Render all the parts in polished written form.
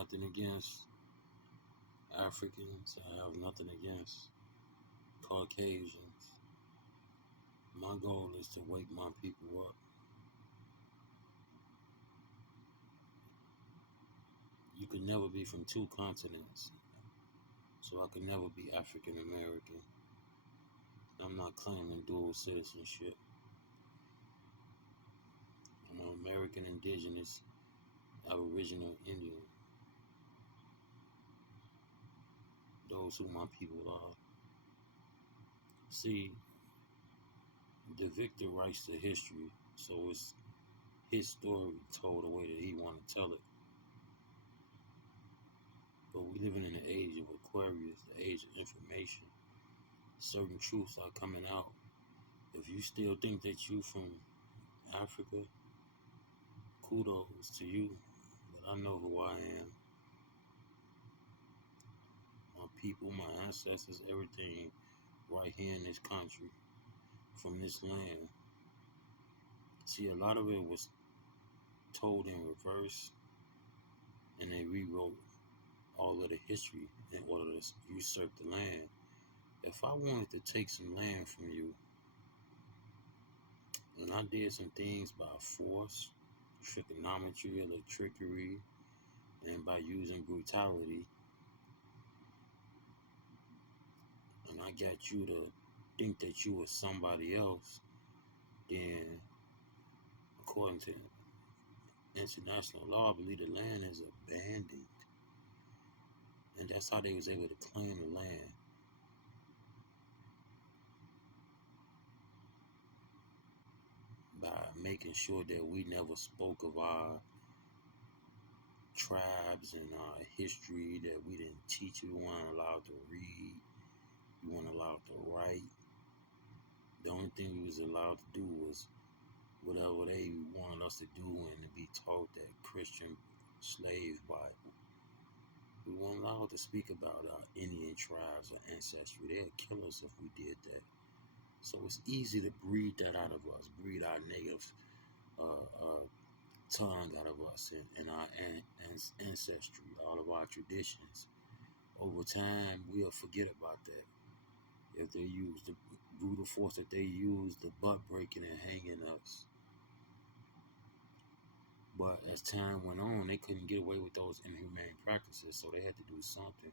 nothing against Africans. I have nothing against Caucasians. My goal is to wake my people up. You could never be from two continents, so I could never be African American. I'm not claiming dual citizenship. I'm an American Indigenous Aboriginal Indian. Those who my people are. See, the victor writes the history, so it's his story told the way that he want to tell it. But we living in the age of Aquarius, the age of information. Certain truths are coming out. If you still think that you from Africa, kudos to you. But I know who I am. My people, my ancestors, everything right here in this country, from this land. See, a lot of it was told in reverse, and they rewrote all of the history in order to usurp the land. If I wanted to take some land from you, and I did some things by force, trigonometry, or trickery, and by using brutality, and I got you to think that you were somebody else, then according to international law, I believe the land is abandoned. And that's how they was able to claim the land. By making sure that we never spoke of our tribes and our history, that we didn't teach, we weren't allowed to read, we weren't allowed to write. The only thing we was allowed to do was whatever they wanted us to do, and to be taught that Christian slave Bible. We weren't allowed to speak about our Indian tribes or ancestry. They'd kill us if we did that. So it's easy to breed that out of us, breed our native tongue out of us, and our ancestry, all of our traditions. Over time, we'll forget about that. If they use the brutal force that they use, the butt breaking and hanging us. But as time went on, they couldn't get away with those inhumane practices, so they had to do something.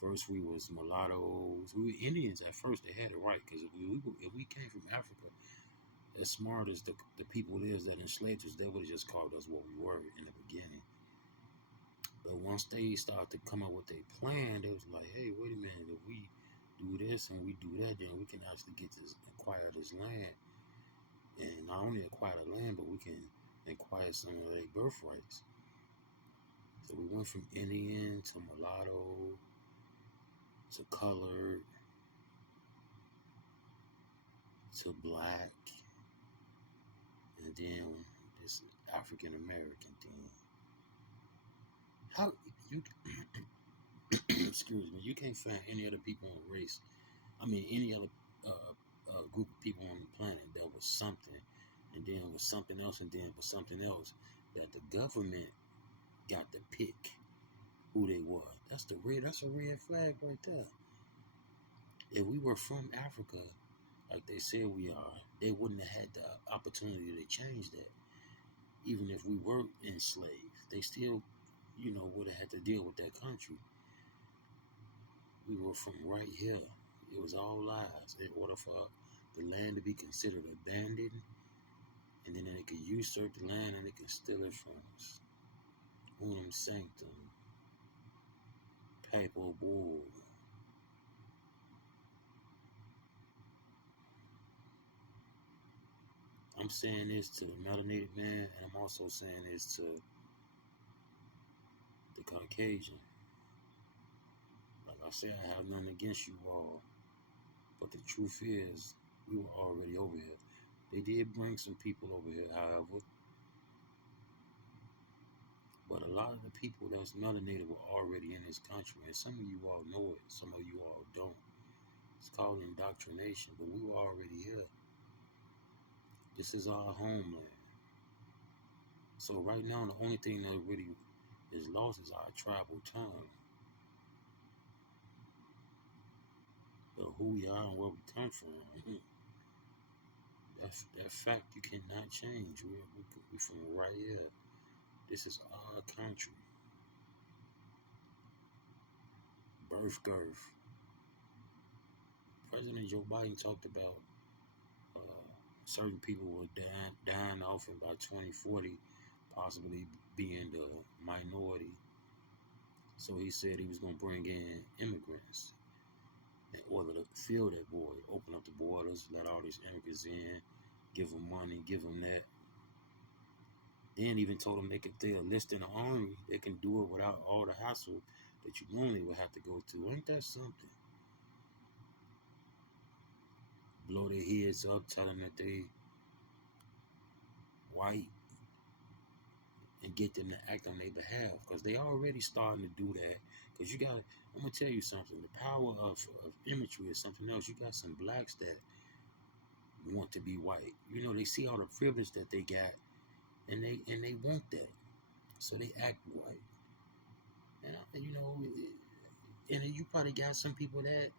First, we was mulattoes. We were Indians at first. They had it right, because if we came from Africa, as smart as the people is that enslaved us, they would have just called us what we were in the beginning. But once they started to come up with a plan, they was like, hey, wait a minute, if we do this and we do that, then we can actually acquire this land. And not only acquire the land, but we can acquire some of their birthrights. So we went from Indian to mulatto to colored to black, and then this African American thing. How you excuse me, you can't find any other people in race. I mean, any other group of people on the planet that was something, and then was something else, and then was something else, that the government got to pick who they were. That's a red flag right there. If we were from Africa, like they said we are, they wouldn't have had the opportunity to change that. Even if we were enslaved, they still, would have had to deal with that country. We were from right here. It was all lies. In order for the land to be considered abandoned, and then they could usurp the land and they could steal it from us. Unum sanctum, papal bull. I'm saying this to the melanated man, and I'm also saying this to the Caucasian. Like I said, I have nothing against you all, but the truth is, we were already over here. They did bring some people over here, however, but a lot of the people that's melanated were already in this country, and some of you all know it, some of you all don't. It's called indoctrination, but we were already here. This is our homeland. So right now, the only thing that really is lost is our tribal tongue. But who we are and where we come from, that fact you cannot change. We from right here. This is our country. Birth girth. President Joe Biden talked about certain people were dying off and by 2040, possibly being the minority. So he said he was going to bring in immigrants in order to fill that void, open up the borders, let all these immigrants in, give them money, give them that. Then even told them if they enlist in the army, they can do it without all the hassle that you normally would have to go through. Ain't that something? Blow their heads up, tell them that they white, and get them to act on their behalf, because they already starting to do that. Because you got, I'm gonna tell you something. The power of imagery is something else. You got some blacks that want to be white. You know, they see all the privilege that they got, and they want that, so they act white. And you know, and you probably got some people that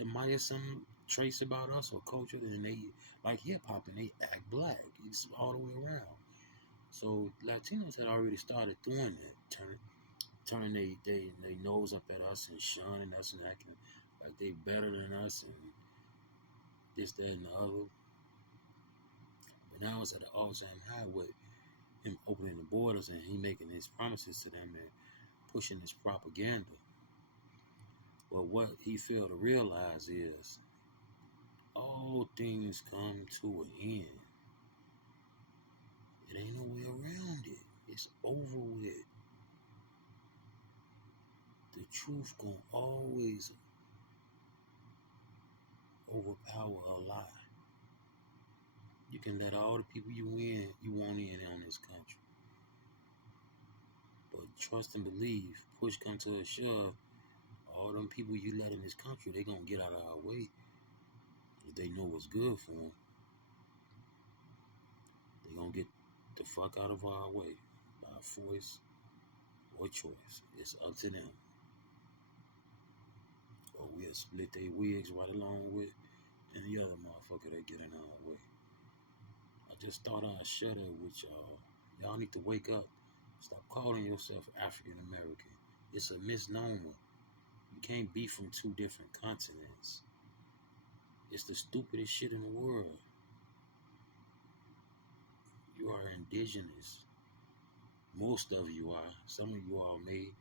admire some traits about us or culture, and they like hip hop and they act black. It's all the way around. So Latinos had already started doing that, turning they nose up at us and shunning us and acting like they better than us and this, that, and the other. But now it's at an all-time high with him opening the borders and he making his promises to them and pushing his propaganda. But what he failed to realize is all things come to an end. It ain't no way around it. It's over with. The truth gonna always overpower a lie. You can let all the people you want in on this country. But trust and believe, push come to a shove, all them people you let in this country, they gonna get out of our way. If they know what's good for them, they gonna get the fuck out of our way by force or choice. It's up to them. Or we'll split their wigs right along with any other motherfucker that get in our way. I just thought I'd share that with y'all. Y'all need to wake up. Stop calling yourself African American. It's a misnomer. You can't be from two different continents. It's the stupidest shit in the world. You are indigenous. Most of you are. Some of you all may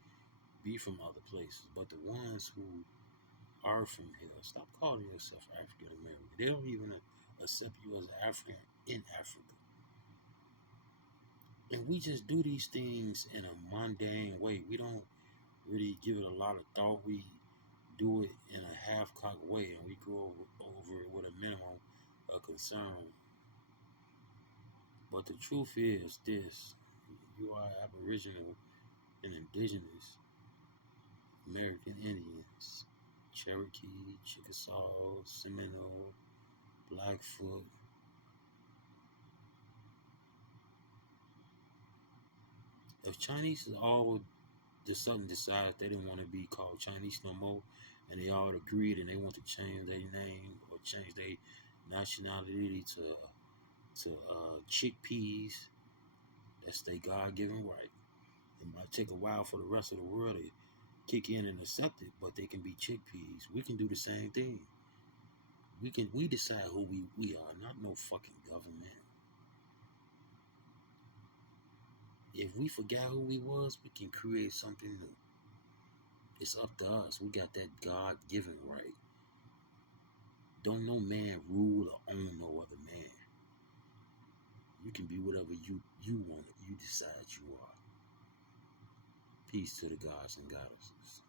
be from other places, but the ones who are from here, stop calling yourself African American. They don't even accept you as an African in Africa. And we just do these things in a mundane way. We don't really give it a lot of thought. We do it in a half-cocked way, and we go over it with a minimum of concern. But the truth is this: you are Aboriginal and Indigenous American Indians, Cherokee, Chickasaw, Seminole, Blackfoot. If Chinese is all of a sudden decide they didn't want to be called Chinese no more, and they all agreed and they want to change their name or change their nationality to chickpeas, that's their God-given right. It might take a while for the rest of the world to kick in and accept it, but they can be chickpeas. We can do the same thing. We decide who we are, not no fucking government. If we forgot who we was, we can create something new. It's up to us. We got that God-given right. Don't no man rule or own no other man. You can be whatever you want. You decide you are. Peace to the gods and goddesses.